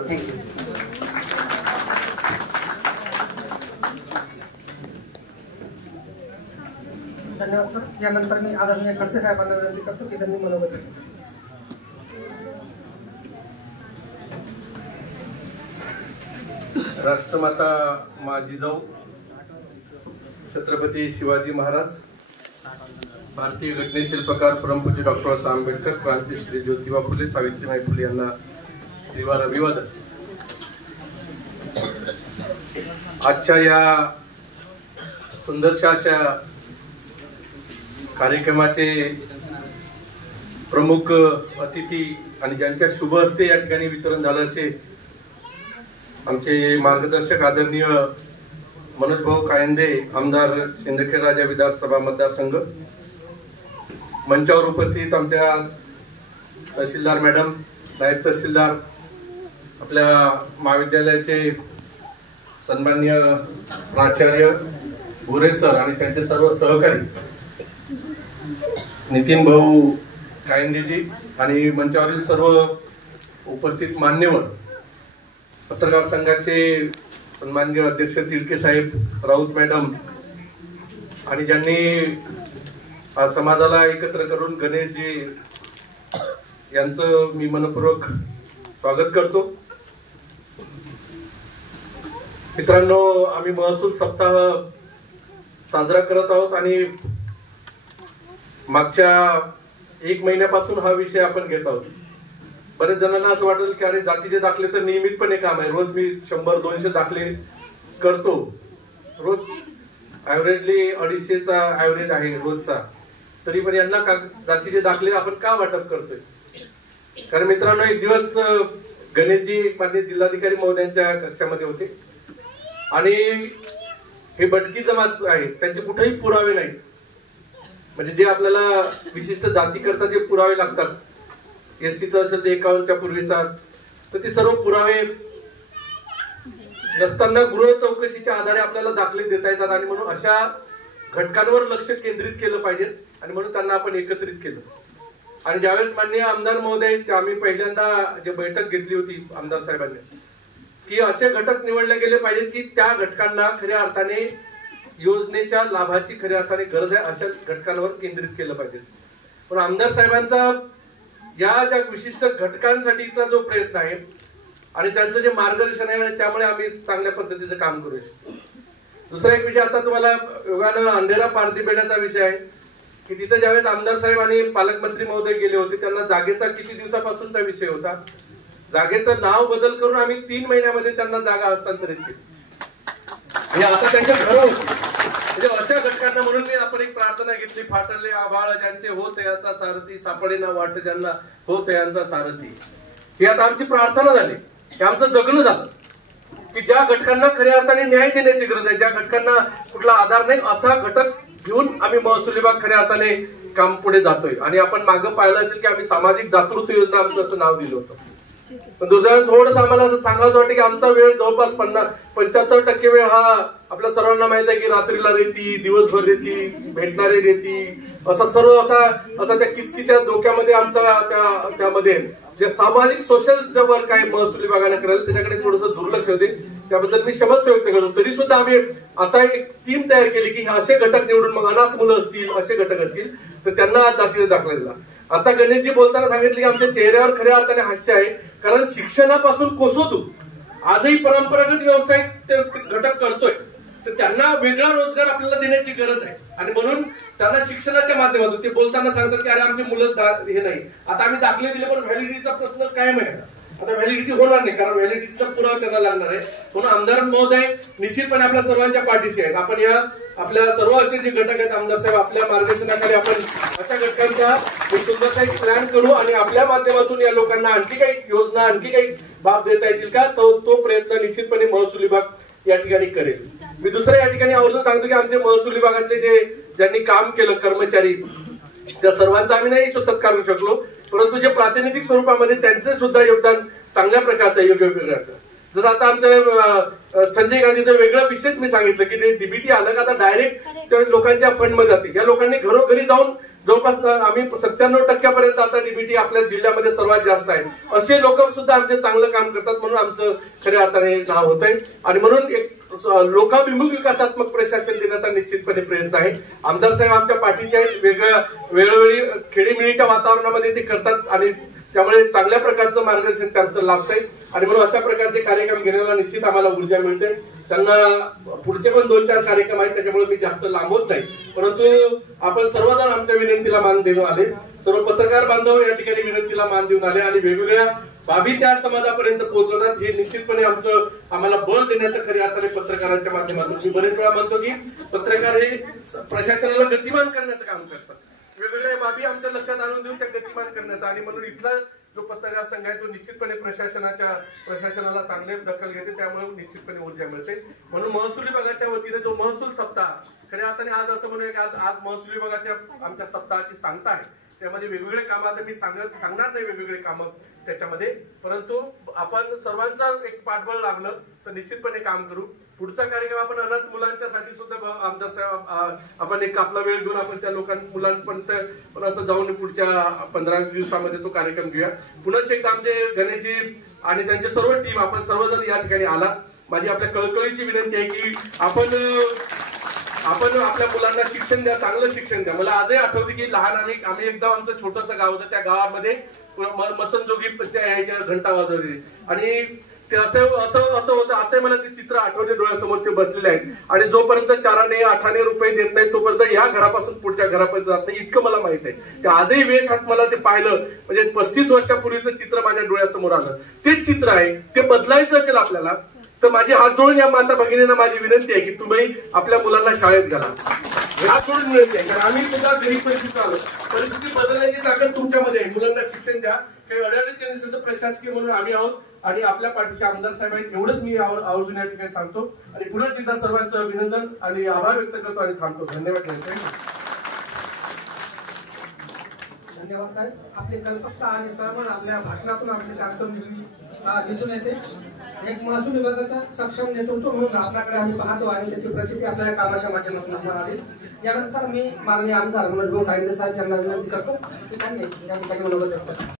Thank you. धन्यवाद sir. यानंतर मी आदरणीय खडसे साहेबांना विनंती करतो की त्यांनी मनोगत. राष्ट्रमाता माझी जाऊ छत्रपती शिवाजी महाराज, भारतीय घटनेशिल्पकार परमपूज्य डॉक्टर बाबासाहेब आंबेडकर, क्रांतीश्री ज्योतिबा फुले, सावित्रीबाई फुले यांना त्रिवार अभिवादन. आजच्या या सुंदरशा अशा कार्यक्रमाचे प्रमुख अतिथी आणि ज्यांच्या शुभ हस्ते या ठिकाणी वितरण झालं असे आमचे मार्गदर्शक आदरणीय मनोज भाऊ कायंदे, आमदार सिंदखेड राजा विधानसभा मतदारसंघ, मंचावर उपस्थित आमच्या तहसीलदार मॅडम, नायब तहसीलदार, आपल्या महाविद्यालयाचे सन्माननीय प्राचार्य गोरे सर आणि त्यांचे सर्व सहकारी, नितीन भाऊ कायंदेजी आणि मंचावरील सर्व उपस्थित मान्यवर, पत्रकार संघाचे सन्माननीय अध्यक्ष तिलके साहेब, राऊत मॅडम आणि ज्यांनी समाजाला एकत्र करून गणेशजी यांचं मी मनपूर्वक स्वागत करतो. मित्रांनो, आम्ही महसूल सप्ताह साजरा करत आहोत आणि मागच्या 1 महिन्यापासून हा विषय आपण घेत आहोत. बरेच जणांना असं वाटेल की अरे जातीचे दाखले तर नियमितपणे काम आहे, रोज मी 100-200 दाखले करतो, रोज ऍव्हरेजली 250चा ऍव्हरेज आहे रोजचा, तरी पण यांना जातीचे दाखले आपण का वाटप करतोय? कारण मित्रांनो, एक दिवस गणेशजी माननीय जिल्हाधिकारी महोदयांच्या कक्षामध्ये होते आणि हे भटकी जमात आहे, त्यांचे कुठेही पुरावे नाहीत. म्हणजे जे आपल्याला विशिष्ट जाती करता जे पुरावे लागतात, एससीचा असेल ते 51च्या पूर्वीचा, तर ते सर्व पुरावे नसताना गृह चौकशीच्या आधारे आपल्याला दाखले देता येतात आणि म्हणून अशा घटकांवर लक्ष केंद्रित केलं पाहिजे आणि म्हणून त्यांना आपण एकत्रित केलं. आणि ज्यावेळेस माननीय आमदार महोदय, आम्ही पहिल्यांदा जे बैठक घेतली होती आमदार साहेबांनी, की असे घटक निवडले गेले पाहिजेत की त्या घटकांना खऱ्या अर्थाने योजनेच्या लाभाची खऱ्या अर्थाने गरज आहे अशा घटकांवर केंद्रित केलं पाहिजे. पण आमदार साहेबांचा या ज्या विशिष्ट घटकांसाठीचा जो प्रयत्न आहे आणि त्यांचं जे मार्गदर्शन आहे, त्यामुळे आम्ही चांगल्या पद्धतीचं काम करू शकतो. दुसरा एक विषय आता तुम्हाला योगानं अंधेरा पारदीपेढ्याचा विषय आहे की तिथे ज्यावेळेस आमदार साहेब आणि पालकमंत्री महोदय गेले होते, त्यांना जागेचा किती दिवसापासूनचा विषय होता. जागेचं नाव बदल करून आम्ही 3 महिन्यामध्ये त्यांना जागा हस्तांतरित केली आणि आता त्यांच्या घरावर म्हणजे अशा घटकांना म्हणून मी आपण एक प्रार्थना घेतली, फाटले आभाळ ज्यांचे होत याचा सारथी, सापडे ना वाट ज्यांना होत यांचा सारथी. ही आता आमची प्रार्थना झाली, हे आमचं जगणं झालं की ज्या घटकांना खऱ्या अर्थाने न्याय देण्याची गरज आहे, ज्या घटकांना कुठला आधार नाही, असा घटक घेऊन आम्ही महसूल विभाग खऱ्या अर्थाने काम पुढे जातोय. आणि आपण मागं पाहिलं असेल की आम्ही सामाजिक दातृत्व योजना आमचं असं नाव दिलं होतं. पण दुसऱ्या थोडंसं आम्हाला असं सांगायचं वाटतं की आमचा वेळ जवळपास 75% वेळ हा आपल्या सर्वांना माहित आहे की रात्रीला रेती, दिवसभर रेती, भेटणारे रेती, असा सर्व असा त्या किचकिच्या डोक्यामध्ये आमचा त्यामध्ये जे सामाजिक सोशल जे वर्क आहे महसूल विभागाने करायला त्याच्याकडे थोडंसं दुर्लक्ष होते. त्याबद्दल मी क्षमस्व व्यक्त करतो. तरी सुद्धा आम्ही आता एक टीम तयार केली की असे घटक निवडून, मग अनाथ मुलं असतील, असे घटक असतील तर त्यांना आज जातीचा दाखला दिला. आता गणेशजी बोलताना सांगितले की आमच्या चेहऱ्यावर खऱ्या अर्थाने हास्य आहे, कारण शिक्षणापासून कोसोतू आजही परंपरागत व्यवसाय घटक करतोय, तर त्यांना वेगळा रोजगार आपल्याला देण्याची गरज आहे आणि म्हणून त्यांना शिक्षणाच्या माध्यमातून ते बोलताना सांगतात की अरे आमची मुलं हे नाही. आता आम्ही दाखले दिले पण व्हॅलिडिटीचा प्रश्न कायम आहे. आता व्हॅलिडिटी होणार नाही कारण व्हॅलिडिटीचा पुरावा त्यांना लागणार आहे. म्हणून आमदार महोदय निश्चितपणे आपल्या सर्वांच्या पाठीशी आहेत. आपण या आपल्या सर्व असे जे घटक आहेत आमदार साहेब, आपल्या मार्गदर्शनाखाली आपण अशा घटकांचा एक सुंदरसा एक प्लॅन करू आणि आपल्या माध्यमातून या लोकांना आणखी काही योजना, आणखी काही बाब देता येतील का, तो प्रयत्न निश्चितपणे महसूल विभाग या ठिकाणी करेल. मी दुसरं या ठिकाणी आवर्जून सांगतो की आमचे महसूल विभागातले ज्यांनी काम केलं कर्मचारी, त्या सर्वांचा आम्ही नाही इथं सत्कार करू शकलो, परंतु जे प्रातिनिधिक स्वरूपामध्ये त्यांचे सुद्धा योगदान चांगल्या प्रकारचं योग्य प्रकारचं. जसं आता आमचं संजय गांधीचं वेगळं विशेष मी सांगितलं की ते डीबीटी आलं का आता डायरेक्ट त्या लोकांच्या फंड मध्ये जाते. या लोकांनी घरोघरी जाऊन जवळपास आम्ही 97% आता डीबीटी आपल्या जिल्ह्यामध्ये सर्वात जास्त आहे. असे लोक सुद्धा आमचे चांगलं काम करतात म्हणून आमचं खऱ्या अर्थाने नाव होत आहे. आणि म्हणून एक लोकाभिमुख विकासात्मक प्रशासन देण्याचा निश्चितपणे प्रयत्न आहे. आमदार साहेब आमच्या पाठीशी आहेत. वेळोवेळी खेळीमेळीच्या वातावरणामध्ये ते करतात आणि त्यामुळे चांगल्या प्रकारचं मार्गदर्शन त्यांचं लाभतंय. आणि म्हणून अशा प्रकारचे कार्यक्रम घेण्याला निश्चित आम्हाला ऊर्जा मिळते. त्यांना पुढचे पण 2-4 कार्यक्रम आहेत, त्याच्यामुळे मी जास्त लांबवत नाही. परंतु आपण सर्वजण आमच्या विनंतीला मान देऊन आले. सर्व पत्रकार बांधव या ठिकाणी विनंतीला मान देऊन आले आणि वेगवेगळ्या बाबी त्या समाजापर्यंत पोहोचवतात. हे निश्चितपणे आम्हाला बळ देण्याचं खऱ्या अर्थाने पत्रकारांच्या माध्यमातून. मी बरेच वेळा म्हणतो की पत्रकार हे प्रशासनाला गतिमान करण्याचं काम करतात. वेगवेगळ्या बाबी आमच्या लक्षात आणून देऊन त्या गतिमान करण्याचा. आणि म्हणून इथला जो पत्रकार संघ आहे तो निश्चितपणे प्रशासनाला चांगले दखल घेते. त्यामुळे निश्चितपणे ऊर्जा मिळते. म्हणून महसूल विभागाच्या वतीने जो महसूल सप्ताह खऱ्या अर्थाने आज असं म्हणूया की आज महसूल विभागाच्या आमच्या सप्ताहाची सांगता आहे. त्यामध्ये वेगवेगळे कामं आता मी सांगणार नाही वेगवेगळे कामं त्याच्यामध्ये, परंतु आपण सर्वांचा एक पाठबळ लागलं तर निश्चितपणे काम करू. पुढचा कार्यक्रम आपण अनाथ मुलांच्यासाठी सुद्धा आमदार साहेब आपण एक आपला वेळ घेऊन आपण त्या मुलांपर्यंत पण असं जाऊन पुढच्या 15 दिवसामध्ये तो कार्यक्रम घेऊया. पुन्हा एकदा आमचे गणेशजी आणि त्यांचे सर्व टीम आपण सर्वजण या ठिकाणी आला. माझी आपल्या कळकळीची विनंती आहे की आपण आपल्या मुलांना शिक्षण द्या, चांगलं शिक्षण द्या. मला आजही आठवते की लहान आम्ही एकदा आमचं छोटंसं गाव होतं, त्या गावामध्ये मसनजोगी त्या यायच्या घंटा वाजवली आणि ते असं होतं. आता मला ते चित्र आठवते, डोळ्यासमोर ते बसलेले आहेत. आणि जोपर्यंत 4-8 रुपये देत नाही तोपर्यंत या घरापासून पुढच्या घरापर्यंत जात नाही, इतकं मला माहित आहे. ते आजही वेशात मला ते पाहिलं म्हणजे 35 वर्षापूर्वीचं चित्र माझ्या डोळ्यासमोर आलं. तेच चित्र आहे. ते बदलायचं असेल आपल्याला तर माझी हात जोडून या माता भगिनींना माझी विनंती आहे की तुम्ही आपल्या मुलांना शाळेत घाला. हात जोडून विनंती आहे, कारण आम्ही सुद्धा गरीब परिस्थिती आलो. परिस्थिती बदलण्याची ताकद तुमच्यामध्ये आहे. मुलांना शिक्षण द्या. काही अडचणी नसेल तर प्रशासकीय म्हणून आम्ही आहोत आणि आपल्या पाठीचे आमदार साहेब आहेत. एवढंच मी आवर्जून या ठिकाणी सांगतो आणि पुन्हा एकदा सर्वांचं अभिनंदन आणि आभार व्यक्त करतो आणि थांबतो. धन्यवाद. धन्यवाद साहेब. आपली कल्पकता आणि तळमळ आपल्या भाषणातून आपले कार्यक्रम दिसून येते. एक महसूल विभागाचं सक्षम नेतृत्व म्हणून आपल्याकडे आम्ही पाहतो आणि त्याची प्रचिती आपल्या कामाच्या माध्यमातून आली. यानंतर मी माननीय आमदार मनोज भाऊ कायंदे साहेब यांना विनंती करतो की त्यांनी या ठिकाणी मनोगत व्यक्त